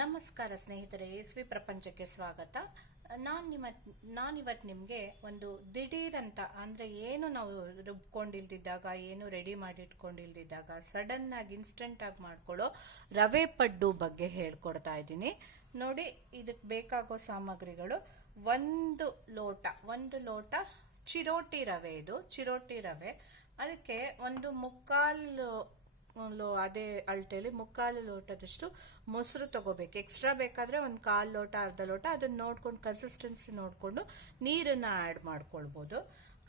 ನಮಸ್ಕಾರ ಸ್ನೇಹಿತರೆ, ಯಶಸ್ವಿ ಪ್ರಪಂಚಕ್ಕೆ ಸ್ವಾಗತ. ನಾನಿವತ್ತು ನಿಮಗೆ ಒಂದು ದಿಢೀರ್ ಅಂತ ಅಂದರೆ ಏನು ನಾವು ರುಬ್ಕೊಂಡಿಲ್ದಿದ್ದಾಗ, ಏನು ರೆಡಿ ಮಾಡಿ ಇಟ್ಕೊಂಡಿಲ್ದಿದ್ದಾಗ ಸಡನ್ ಆಗಿ ಇನ್ಸ್ಟೆಂಟ್ ಆಗಿ ಮಾಡ್ಕೊಳ್ಳೋ ರವೆ ಪಡ್ಡು ಬಗ್ಗೆ ಹೇಳ್ಕೊಡ್ತಾ ಇದ್ದೀನಿ. ನೋಡಿ, ಇದಕ್ಕೆ ಬೇಕಾಗೋ ಸಾಮಗ್ರಿಗಳು: ಒಂದು ಲೋಟ ಚಿರೋಟಿ ರವೆ. ಇದು ಚಿರೋಟಿ ರವೆ. ಅದಕ್ಕೆ ಒಂದು ಅದೇ ಅಳತೆಯಲ್ಲಿ 3/4 ಲೋಟದಷ್ಟು ಮೊಸರು ತಗೋಬೇಕು. ಎಕ್ಸ್ಟ್ರಾ ಬೇಕಾದ್ರೆ ಒಂದು 1/4 ಲೋಟ, ಅರ್ಧ ಲೋಟ, ಅದನ್ನ ನೋಡ್ಕೊಂಡು ಕನ್ಸಿಸ್ಟೆನ್ಸಿ ನೋಡಿಕೊಂಡು ನೀರನ್ನ ಆ್ಯಡ್ ಮಾಡ್ಕೊಳ್ಬೋದು.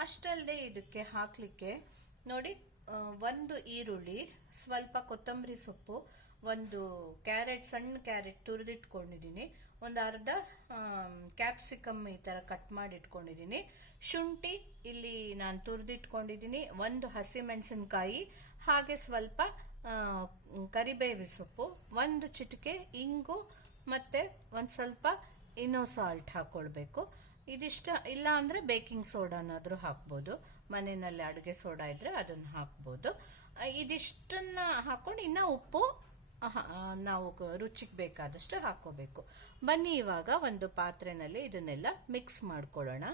ಅಷ್ಟಲ್ಲದೆ ಇದಕ್ಕೆ ಹಾಕ್ಲಿಕ್ಕೆ ನೋಡಿ, ಒಂದು ಈರುಳ್ಳಿ, ಸ್ವಲ್ಪ ಕೊತ್ತಂಬರಿ ಸೊಪ್ಪು, ಒಂದು ಸಣ್ಣ ಕ್ಯಾರೆಟ್ ತುರಿದಿಟ್ಕೊಂಡಿದ್ದೀನಿ, ಒಂದು ಅರ್ಧ ಕ್ಯಾಪ್ಸಿಕಮ್ ಈ ಥರ ಕಟ್ ಮಾಡಿ ಇಟ್ಕೊಂಡಿದ್ದೀನಿ, ಶುಂಠಿ ಇಲ್ಲಿ ನಾನು ತುರಿದಿಟ್ಕೊಂಡಿದ್ದೀನಿ, ಒಂದು ಹಸಿಮೆಣಸಿನ್ಕಾಯಿ, ಹಾಗೆ ಸ್ವಲ್ಪ ಕರಿಬೇವಿನ ಸೊಪ್ಪು, ಒಂದು ಚಿಟಿಕೆ ಇಂಗು, ಮತ್ತೆ ಒಂದು ಸ್ವಲ್ಪ ಸಾಲ್ಟ್ ಹಾಕೊಳ್ಬೇಕು. ಇದಿಷ್ಟ ಇಲ್ಲ ಅಂದರೆ ಬೇಕಿಂಗ್ ಸೋಡಾನಾದರೂ ಹಾಕ್ಬೋದು. ಮನೆಯಲ್ಲಿ ಅಡುಗೆ ಸೋಡಾ ಇದ್ರೆ ಅದನ್ನು ಹಾಕ್ಬೋದು. ಇದಿಷ್ಟನ್ನ ಹಾಕೊಂಡು ಇನ್ನು ಉಪ್ಪು ನಾವು ರುಚಿಗೆ ಬೇಕಾದಷ್ಟು ಹಾಕೋಬೇಕು. ಬನ್ನಿ ಇವಾಗ ಒಂದು ಪಾತ್ರೆನಲ್ಲಿ ಇದನ್ನೆಲ್ಲ ಮಿಕ್ಸ್ ಮಾಡ್ಕೊಳ್ಳೋಣ.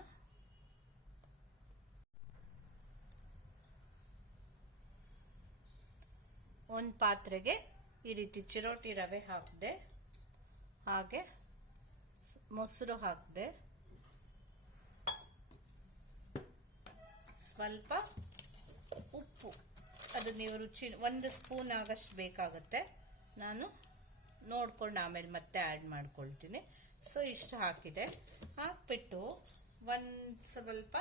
ಒಂದು ಪಾತ್ರೆಗೆ ಈ ರೀತಿ ಚಿರೋಟಿ ರವೆ ಹಾಕಿದೆ, ಹಾಗೆ ಮೊಸರು ಹಾಕಿದೆ, ಸ್ವಲ್ಪ ಉಪ್ಪು, ಅದು ನೀವು ರುಚಿ 1 ಸ್ಪೂನ್ ಆಗಷ್ಟು ಬೇಕಾಗುತ್ತೆ. ನಾನು ನೋಡ್ಕೊಂಡು ಆಮೇಲೆ ಮತ್ತೆ ಆ್ಯಡ್ ಮಾಡ್ಕೊಳ್ತೀನಿ. ಸೊ ಇಷ್ಟು ಹಾಕಿದೆ. ಹಾಕ್ಬಿಟ್ಟು ಒಂದು ಸ್ವಲ್ಪ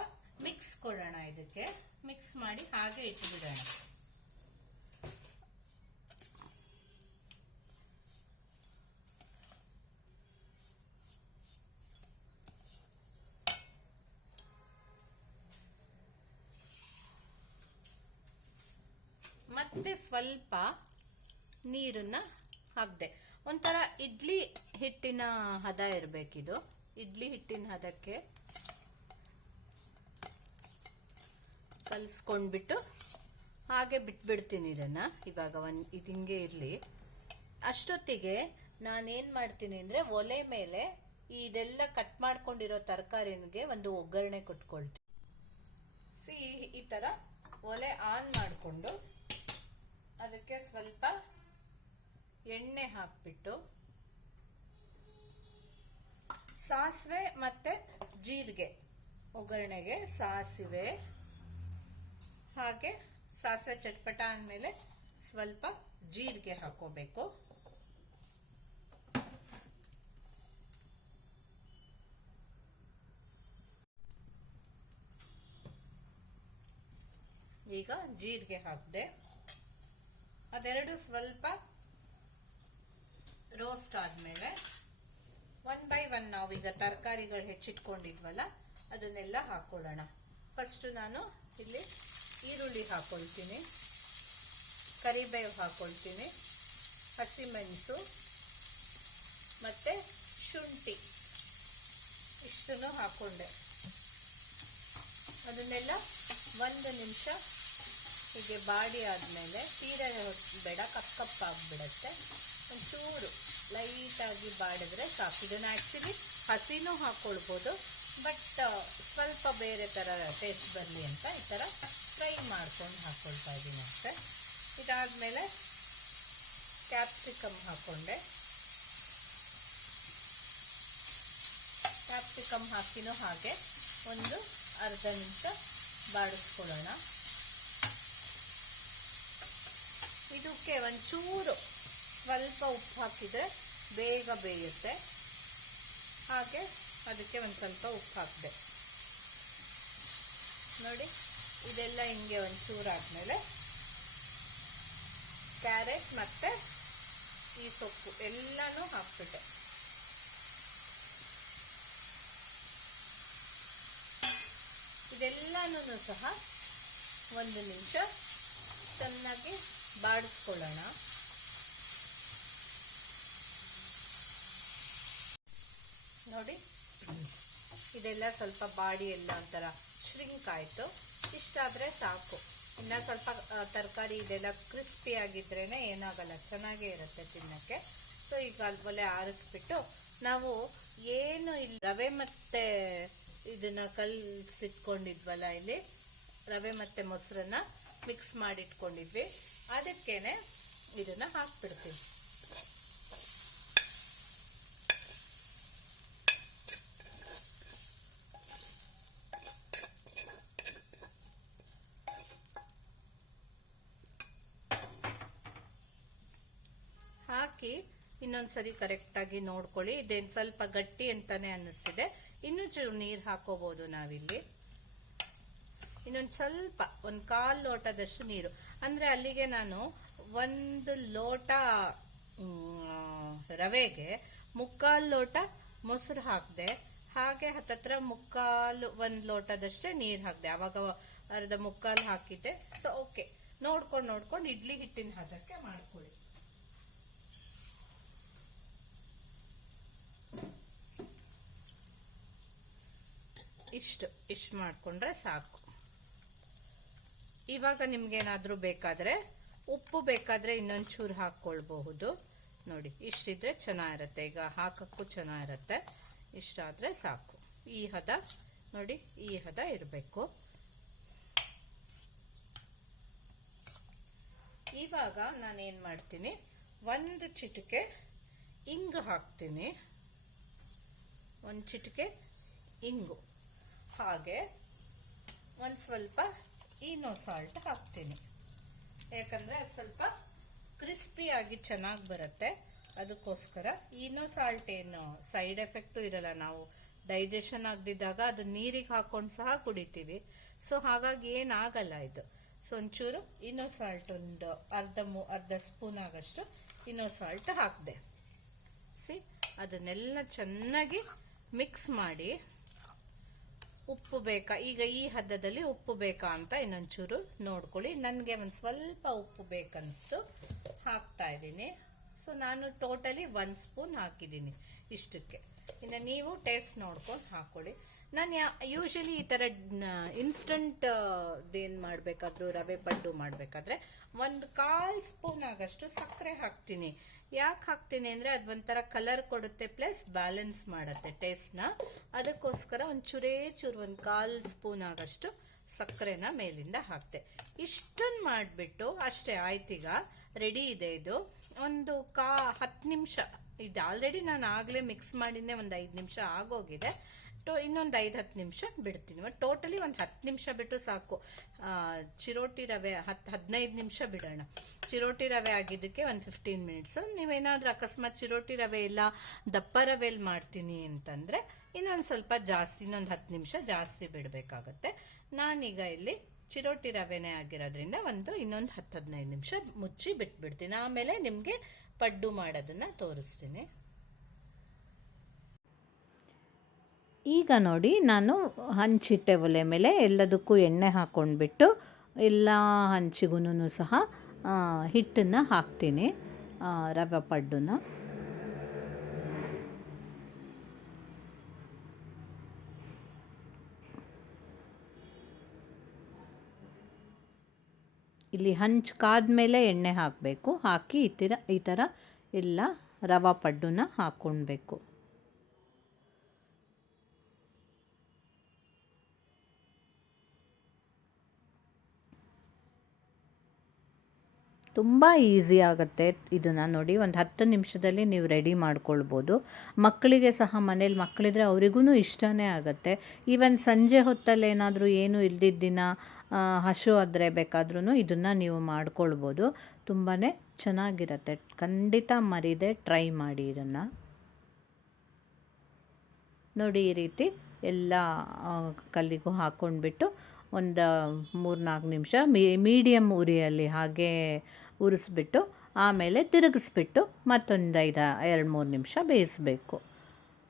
ಮಿಕ್ಸ್ ಕೊಡೋಣ. ಇದಕ್ಕೆ ಮಿಕ್ಸ್ ಮಾಡಿ ಹಾಗೆ ಇಟ್ಬಿಡೋಣ. ಮತ್ತೆ ಸ್ವಲ್ಪ ನೀರನ್ನ ಹಾಕ್ದೆ. ಒಂಥರ ಇಡ್ಲಿ ಹಿಟ್ಟಿನ ಹದ ಇರಬೇಕಿದು. ಇಡ್ಲಿ ಹಿಟ್ಟಿನ ಹದಕ್ಕೆ ಕಲಿಸ್ಕೊಂಡ್ಬಿಟ್ಟು ಹಾಗೆ ಬಿಟ್ಬಿಡ್ತೀನಿ ಇದನ್ನ. ಇವಾಗ ಇದು ಹಿಂಗೆ ಇರಲಿ. ಅಷ್ಟೊತ್ತಿಗೆ ನಾನೇನು ಮಾಡ್ತೀನಿ ಅಂದರೆ, ಒಲೆ ಮೇಲೆ ಇದೆಲ್ಲ ಕಟ್ ಮಾಡ್ಕೊಂಡಿರೋ ತರಕಾರಿಗೆ ಒಂದು ಒಗ್ಗರಣೆ ಕೊಟ್ಕೊಳ್ತೀನಿ. ಈ ಥರ ಒಲೆ ಆನ್ ಮಾಡಿಕೊಂಡು ಅದಕ್ಕೆ ಸ್ವಲ್ಪ ಎಣ್ಣೆ ಹಾಕ್ಬಿಟ್ಟು ಸಾಸಿವೆ ಮತ್ತೆ ಜೀರಿಗೆ, ಒಗ್ಗರಣೆಗೆ ಸಾಸಿವೆ, ಹಾಗೆ ಸಾಸಿವೆ ಚಟ್ಪಟ ಅಂದಮೇಲೆ ಸ್ವಲ್ಪ ಜೀರಿಗೆ ಹಾಕೋಬೇಕು. ಈಗ ಜೀರಿಗೆ ಹಾಕಿದೆ. ಅದೆರಡು ಸ್ವಲ್ಪ ರೋಸ್ಟ್ ಆದ್ಮೇಲೆ 1 by 1 ನಾವೀಗ ತರಕಾರಿಗಳು ಹೆಚ್ಚಿಟ್ಕೊಂಡಿದ್ವಲ್ಲ ಅದನ್ನೆಲ್ಲ ಹಾಕೊಳ್ಳೋಣ. ಫಸ್ಟ್ ನಾನು ಇಲ್ಲಿ ಈರುಳ್ಳಿ ಹಾಕೊಳ್ತೀನಿ, ಕರಿಬೇವು ಹಾಕೊಳ್ತೀನಿ, ಹಸಿಮೆಣಸು ಮತ್ತೆ ಶುಂಠಿ ಇಷ್ಟನ್ನು ಹಾಕೊಂಡೆ. ಅದನ್ನೆಲ್ಲ 1 ನಿಮಿಷ ಹೀಗೆ ಬಾಡಿ ಆದ್ಮೇಲೆ, ತೀರಾ ಬೇಡ, ಕಪ್ಪಾಗ್ಬಿಡತ್ತೆ, ಒಂಚೂರು ಲೈಟಾಗಿ ಬಾಡಿದ್ರೆ ಸಾಕು. ಇದನ್ನ ಆಕ್ಚುಲಿ ಹಸಿನೂ ಹಾಕೊಳ್ಬೋದು, ಬಟ್ ಸ್ವಲ್ಪ ಬೇರೆ ತರ ಟೇಸ್ಟ್ ಬರಲಿ ಅಂತ ಈ ತರ ಫ್ರೈ ಮಾಡ್ಕೊಂಡು ಹಾಕೊಳ್ತಾ ಇದ್ದೀನಿ ಅಷ್ಟೇ. ಇದಾದ್ಮೇಲೆ ಕ್ಯಾಪ್ಸಿಕಮ್ ಹಾಕೊಂಡೆ. ಕ್ಯಾಪ್ಸಿಕಮ್ ಹಾಕಿನೂ ಹಾಗೆ ಒಂದು ಅರ್ಧ ನಿಮಿಷ ಬಾಡಿಸ್ಕೊಳ್ಳೋಣ. ಇದಕ್ಕೆ ಒಂಚೂರು ಸ್ವಲ್ಪ ಉಪ್ಪು ಹಾಕಿದ್ರೆ ಬೇಗ ಬೇಯುತ್ತೆ. ಹಾಗೆ ಅದಕ್ಕೆ ಒಂದು ಸ್ವಲ್ಪ ಉಪ್ಪು ಹಾಕಿದೆ. ನೋಡಿ, ಇದೆಲ್ಲ ಹಿಂಗೆ ಒಂಚೂರು ಆದ್ಮೇಲೆ ಕ್ಯಾರೆಟ್ ಮತ್ತೆ ಈ ಸೊಪ್ಪು ಎಲ್ಲಾನು ಹಾಕ್ಬಿಟ್ಟೆ. ಇದೆಲ್ಲನೂ ಸಹ 1 ನಿಮಿಷ ಚೆನ್ನಾಗಿ ಬಾಡಿಸ್ಕೊಳ್ಳೋಣ. ನೋಡಿ, ಇದೆಲ್ಲ ಸ್ವಲ್ಪ ಬಾಡಿ ಎಲ್ಲ ಒಂಥರ ಶ್ರಿಂಕ್ ಆಯಿತು. ಇಷ್ಟಾದರೆ ಸಾಕು. ಇನ್ನು ಸ್ವಲ್ಪ ತರಕಾರಿ ಇದೆಲ್ಲ ಕ್ರಿಸ್ಪಿ ಆಗಿದ್ರೇನೆ ಏನಾಗಲ್ಲ, ಚೆನ್ನಾಗೇ ಇರುತ್ತೆ ತಿನ್ನಕ್ಕೆ. ಸೊ ಈಗ ಅಲ್ಲಿ ಒಲೆ ಆರಿಸ್ಬಿಟ್ಟು ನಾವು ಏನು ಇಲ್ಲಿ ರವೆ ಮತ್ತು ಇದನ್ನು ಕಲಸಿಟ್ಕೊಂಡಿದ್ವಲ್ಲ, ಇಲ್ಲಿ ರವೆ ಮತ್ತು ಮೊಸರನ್ನ ಮಿಕ್ಸ್ ಮಾಡಿಟ್ಕೊಂಡಿದ್ವಿ, ಅದಕ್ಕೇನೆ ಇದನ್ನು ಹಾಕ್ಬಿಡ್ತೀವಿ. ಹಾಕಿ ಇನ್ನೊಂದ್ಸರಿ ಕರೆಕ್ಟಾಗಿ ನೋಡ್ಕೊಳ್ಳಿ. ಇದೇನು ಸ್ವಲ್ಪ ಗಟ್ಟಿ ಅಂತಾನೆ ಅನ್ನಿಸ್ತಿದೆ, ಇನ್ನೂ ಚೂರು ನೀರು ಹಾಕೋಬಹುದು ನಾವಿಲ್ಲಿ. ಇನ್ನೊಂದು ಸ್ವಲ್ಪ ಒಂದು 1/4 ಲೋಟದಷ್ಟು ನೀರು, ಅಂದರೆ ಅಲ್ಲಿಗೆ ನಾನು 1 ಲೋಟ ರವೆಗೆ 3/4 ಲೋಟ ಮೊಸರು ಹಾಕಿದೆ, ಹಾಗೆ ಹತ್ತತ್ರ 1 ಲೋಟದಷ್ಟೇ ನೀರು ಹಾಕಿದೆ, ಆವಾಗ ಅರ್ಧ 3/4 ಹಾಕಿದ್ದೆ. ಸೊ ಓಕೆ, ನೋಡ್ಕೊಂಡು ಇಡ್ಲಿ ಹಿಟ್ಟಿನ ಹದಕ್ಕೆ ಮಾಡ್ಕೊಳ್ಳಿ. ಇಷ್ಟು ಮಾಡಿಕೊಂಡ್ರೆ ಸಾಕು. ಇವಾಗ ನಿಮ್ಗೇನಾದರೂ ಬೇಕಾದರೆ ಉಪ್ಪು ಬೇಕಾದರೆ ಇನ್ನೊಂಚೂರು ಹಾಕ್ಕೊಳ್ಬಹುದು. ನೋಡಿ, ಇಷ್ಟಿದ್ರೆ ಚೆನ್ನಾಗಿರುತ್ತೆ, ಈಗ ಹಾಕಕ್ಕೂ ಚೆನ್ನಾಗಿರುತ್ತೆ. ಇಷ್ಟಾದರೆ ಸಾಕು. ಈ ಹದ ನೋಡಿ, ಈ ಹದ ಇರಬೇಕು. ಇವಾಗ ನಾನೇನು ಮಾಡ್ತೀನಿ, 1 ಚಿಟಿಕೆ ಇಂಗು ಹಾಕ್ತೀನಿ, 1 ಚಿಟಿಕೆ ಇಂಗು, ಹಾಗೆ ಒಂದು ಸ್ವಲ್ಪ ಈನೋ ಸಾಲ್ಟ್ ಹಾಕ್ತೀನಿ, ಯಾಕಂದರೆ ಅದು ಸ್ವಲ್ಪ ಕ್ರಿಸ್ಪಿಯಾಗಿ ಚೆನ್ನಾಗಿ ಬರುತ್ತೆ. ಅದಕ್ಕೋಸ್ಕರ ಈನೋ ಸಾಲ್ಟ್ ಏನು ಸೈಡ್ ಎಫೆಕ್ಟು ಇರಲ್ಲ, ನಾವು ಡೈಜೆಷನ್ ಆಗದಿದ್ದಾಗ ಅದು ನೀರಿಗೆ ಹಾಕೊಂಡು ಸಹ ಕುಡಿತೀವಿ. ಸೊ ಹಾಗಾಗಿ ಏನಾಗಲ್ಲ ಇದು. ಸೊ ಒಂಚೂರು ಈನೋ ಸಾಲ್ಟ್ ಒಂದು ಅರ್ಧ ಸ್ಪೂನ್ ಆಗಷ್ಟು ಈನೋ ಸಾಲ್ಟ್ ಹಾಕಿದೆ. ಅದನ್ನೆಲ್ಲ ಚೆನ್ನಾಗಿ ಮಿಕ್ಸ್ ಮಾಡಿ, ಉಪ್ಪು ಬೇಕಾ, ಈಗ ಈ ಹದದಲ್ಲಿ ಉಪ್ಪು ಬೇಕಾ ಅಂತ ಇನ್ನೊಂಚೂರು ನೋಡ್ಕೊಳ್ಳಿ. ನನಗೆ ಒಂದು ಸ್ವಲ್ಪ ಉಪ್ಪು ಬೇಕನ್ನಿಸ್ತು, ಹಾಕ್ತಾ ಇದ್ದೀನಿ. ಸೊ ನಾನು ಟೋಟಲಿ 1 ಸ್ಪೂನ್ ಹಾಕಿದ್ದೀನಿ ಇಷ್ಟಕ್ಕೆ. ಇನ್ನು ನೀವು ಟೇಸ್ಟ್ ನೋಡ್ಕೊಂಡು ಹಾಕ್ಕೊಳ್ಳಿ. ನಾನು ಯೂಶಲಿ ಈ ಥರ ಇನ್ಸ್ಟಂಟ್ ಏನು ಮಾಡಬೇಕಾದ್ರೂ ರವೆ ಪಡ್ಡು ಮಾಡಬೇಕಾದ್ರೆ 1/4 ಸ್ಪೂನ್ ಆಗಷ್ಟು ಸಕ್ಕರೆ ಹಾಕ್ತೀನಿ. ಯಾಕೆ ಹಾಕ್ತೀನಿ ಅಂದರೆ ಅದು ಒಂಥರ ಕಲರ್ ಕೊಡುತ್ತೆ, ಪ್ಲಸ್ ಬ್ಯಾಲೆನ್ಸ್ ಮಾಡುತ್ತೆ ಟೇಸ್ಟ್ನ. ಅದಕ್ಕೋಸ್ಕರ ಚೂರು 1/4 ಸ್ಪೂನ್ ಆಗಷ್ಟು ಸಕ್ಕರೆನ ಮೇಲಿಂದ ಹಾಕ್ತೆ. ಇಷ್ಟನ್ನು ಮಾಡಿಬಿಟ್ಟು ಅಷ್ಟೇ ಆಯ್ತೀಗ ರೆಡಿ ಇದೆ ಇದು. ಒಂದು 10 ನಿಮಿಷ, ಇದು ಆಲ್ರೆಡಿ ನಾನು ಆಗಲೇ ಮಿಕ್ಸ್ ಮಾಡಿದ್ದೆ, ಒಂದು 5 ನಿಮಿಷ ಆಗೋಗಿದೆ. ಇನ್ನೊಂದು 5-10 ನಿಮಿಷ ಬಿಡ್ತೀನಿ. ಟೋಟಲಿ ಒಂದು 10 ನಿಮಿಷ ಬಿಟ್ಟು ಸಾಕು. ಚಿರೋಟಿ ರವೆ 10-15 ನಿಮಿಷ ಬಿಡೋಣ. ಚಿರೋಟಿ ರವೆ ಆಗಿದ್ದಕ್ಕೆ ಒಂದು 15 ಮಿನಿಟ್ಸು. ನೀವೇನಾದರೂ ಅಕಸ್ಮಾತ್ ಚಿರೋಟಿ ರವೆ ಇಲ್ಲ ದಪ್ಪ ರವೆಯಲ್ಲಿ ಮಾಡ್ತೀನಿ ಅಂತಂದರೆ ಇನ್ನೊಂದು ಸ್ವಲ್ಪ ಜಾಸ್ತಿ, ಇನ್ನೊಂದು 10 ನಿಮಿಷ ಜಾಸ್ತಿ ಬಿಡಬೇಕಾಗತ್ತೆ. ನಾನೀಗ ಇಲ್ಲಿ ಚಿರೋಟಿ ರವೆನೇ ಆಗಿರೋದ್ರಿಂದ ಇನ್ನೊಂದು 10-15 ನಿಮಿಷ ಮುಚ್ಚಿ ಬಿಟ್ಬಿಡ್ತೀನಿ. ಆಮೇಲೆ ನಿಮಗೆ ಪಡ್ಡು ಮಾಡೋದನ್ನು ತೋರಿಸ್ತೀನಿ. ಈಗ ನೋಡಿ, ನಾನು ಹಂಚಿಟ್ಟೆ ಒಲೆ ಮೇಲೆ, ಎಲ್ಲದಕ್ಕೂ ಎಣ್ಣೆ ಹಾಕ್ಕೊಂಡ್ಬಿಟ್ಟು ಎಲ್ಲ ಹಂಚಿಗೂ ಸಹ ಹಿಟ್ಟನ್ನು ಹಾಕ್ತೀನಿ, ರವೆ ಪಡ್ಡನ್ನ. ಇಲ್ಲಿ ಹಂಚು ಕಾದ್ಮೇಲೆ ಎಣ್ಣೆ ಹಾಕಬೇಕು, ಹಾಕಿ ಈ ಥರ ಎಲ್ಲ ರವೆ ಪಡ್ಡನ್ನ ಹಾಕ್ಕೊಳ್ಬೇಕು. ತುಂಬ ಈಸಿ ಆಗುತ್ತೆ. ಇದನ್ನು ನೋಡಿ, ಒಂದು 10 ನಿಮಿಷದಲ್ಲಿ ನೀವು ರೆಡಿ ಮಾಡ್ಕೊಳ್ಬೋದು. ಮಕ್ಕಳಿಗೆ ಸಹ, ಮನೇಲಿ ಮಕ್ಕಳಿದ್ರೆ ಅವರಿಗೂ ಇಷ್ಟನೇ ಆಗುತ್ತೆ. ಈವನ್ ಸಂಜೆ ಹೊತ್ತಲ್ಲಿ ಏನಾದರೂ ಏನು ಇಲ್ದಿದ್ದ ದಿನ ಹಸು ಆದರೆ ಬೇಕಾದ್ರೂ ಇದನ್ನು ನೀವು ಮಾಡ್ಕೊಳ್ಬೋದು. ತುಂಬಾ ಚೆನ್ನಾಗಿರುತ್ತೆ. ಖಂಡಿತ ಮರೀದೆ ಟ್ರೈ ಮಾಡಿ ಇದನ್ನು. ನೋಡಿ, ಈ ರೀತಿ ಎಲ್ಲ ಕಲ್ಲಿಗೂ ಹಾಕ್ಕೊಂಡ್ಬಿಟ್ಟು ಒಂದು 3-4 ನಿಮಿಷ ಮೀಡಿಯಮ್ ಉರಿಯಲ್ಲಿ ಹಾಗೆ ಉರಿಸ್ಬಿಟ್ಟು ಆಮೇಲೆ ತಿರುಗಿಸ್ಬಿಟ್ಟು ಮತ್ತೊಂದು 2-3 ನಿಮಿಷ ಬೇಯಿಸಬೇಕು.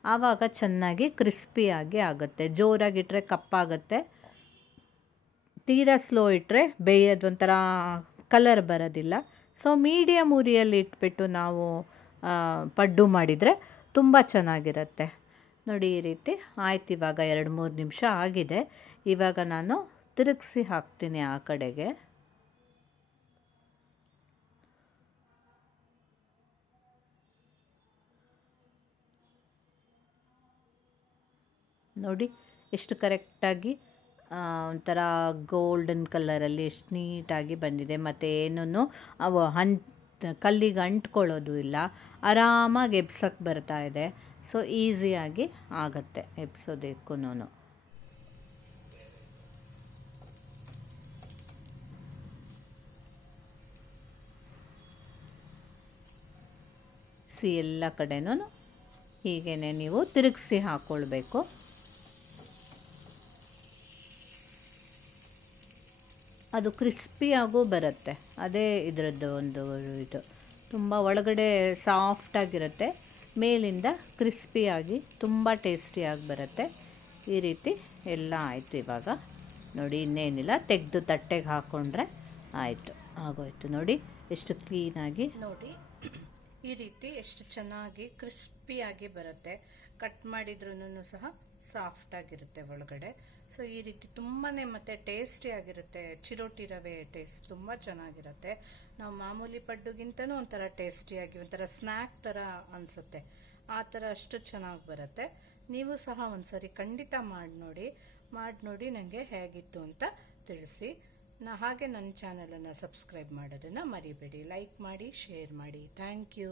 ಆವಾಗ ಚೆನ್ನಾಗಿ ಕ್ರಿಸ್ಪಿಯಾಗಿ ಆಗುತ್ತೆ. ಜೋರಾಗಿಟ್ಟರೆ ಕಪ್ಪಾಗುತ್ತೆ, ತೀರಾ ಸ್ಲೋ ಇಟ್ಟರೆ ಬೇಯೋದು ಒಂಥರ ಕಲರ್ ಬರೋದಿಲ್ಲ. ಸೊ ಮೀಡಿಯಮ್ ಉರಿಯಲ್ಲಿ ಇಟ್ಬಿಟ್ಟು ನಾವು ಪಡ್ಡು ಮಾಡಿದರೆ ತುಂಬ ಚೆನ್ನಾಗಿರುತ್ತೆ. ನೋಡಿ, ಈ ರೀತಿ ಆಯ್ತು. ಇವಾಗ 2-3 ನಿಮಿಷ ಆಗಿದೆ. ಇವಾಗ ನಾನು ತಿರುಗಿಸಿ ಹಾಕ್ತೀನಿ ಆ ಕಡೆಗೆ. ನೋಡಿ ಎಷ್ಟು ಕರೆಕ್ಟಾಗಿ ಒಂಥರ ಗೋಲ್ಡನ್ ಕಲರಲ್ಲಿ ಎಷ್ಟು ನೀಟಾಗಿ ಬಂದಿದೆ. ಮತ್ತು ಏನೂ ಅವು ಕಲ್ಲಿಗೆ ಅಂಟ್ಕೊಳ್ಳೋದು ಇಲ್ಲ, ಆರಾಮಾಗಿ ಎಬ್ಸೋಕ್ಕೆ ಬರ್ತಾ ಇದೆ. ಸೊ ಈಸಿಯಾಗಿ ಆಗುತ್ತೆ ಎಬ್ಸೋದಕ್ಕೂ. ಎಲ್ಲ ಕಡೆನೂ ಹೀಗೇ ನೀವು ತಿರುಗಿಸಿ ಹಾಕ್ಕೊಳ್ಬೇಕು. ಅದು ಕ್ರಿಸ್ಪಿಯಾಗೂ ಬರುತ್ತೆ. ಅದೇ ಇದರದ್ದು ಒಂದು ಇದು, ತುಂಬ ಒಳಗಡೆ ಸಾಫ್ಟಾಗಿರುತ್ತೆ, ಮೇಲಿಂದ ಕ್ರಿಸ್ಪಿಯಾಗಿ ತುಂಬ ಟೇಸ್ಟಿಯಾಗಿ ಬರುತ್ತೆ. ಈ ರೀತಿ ಎಲ್ಲ ಆಯಿತು. ಇವಾಗ ನೋಡಿ, ಇನ್ನೇನಿಲ್ಲ, ತೆಗೆದು ತಟ್ಟೆಗೆ ಹಾಕ್ಕೊಂಡ್ರೆ ಆಯಿತು, ಆಗೋಯ್ತು. ನೋಡಿ ಎಷ್ಟು ಕ್ಲೀನಾಗಿ, ನೋಡಿ ಈ ರೀತಿ ಎಷ್ಟು ಚೆನ್ನಾಗಿ ಕ್ರಿಸ್ಪಿಯಾಗಿ ಬರುತ್ತೆ. ಕಟ್ ಮಾಡಿದ್ರೂ ಸಹ ಸಾಫ್ಟಾಗಿರುತ್ತೆ ಒಳಗಡೆ. ಸೊ ಈ ರೀತಿ ತುಂಬಾ ಮತ್ತು ಟೇಸ್ಟಿಯಾಗಿರುತ್ತೆ. ಚಿರೋಟಿ ರವೆ ಟೇಸ್ಟ್ ತುಂಬ ಚೆನ್ನಾಗಿರುತ್ತೆ. ನಾವು ಮಾಮೂಲಿ ಪಡ್ಡುಗಿಂತನೂ ಒಂಥರ ಟೇಸ್ಟಿಯಾಗಿ, ಒಂಥರ ಸ್ನ್ಯಾಕ್ ಥರ ಅನಿಸುತ್ತೆ. ಆ ಥರ ಅಷ್ಟು ಚೆನ್ನಾಗಿ ಬರುತ್ತೆ. ನೀವು ಸಹ ಒಂದ್ಸರಿ ಖಂಡಿತ ಮಾಡಿ ನೋಡಿ ನನಗೆ ಹೇಗಿತ್ತು ಅಂತ ತಿಳಿಸಿ. ಹಾಗೆ ನನ್ನ ಚಾನಲನ್ನು ಸಬ್ಸ್ಕ್ರೈಬ್ ಮಾಡೋದನ್ನು ಮರಿಬೇಡಿ. ಲೈಕ್ ಮಾಡಿ, ಶೇರ್ ಮಾಡಿ. Thank you.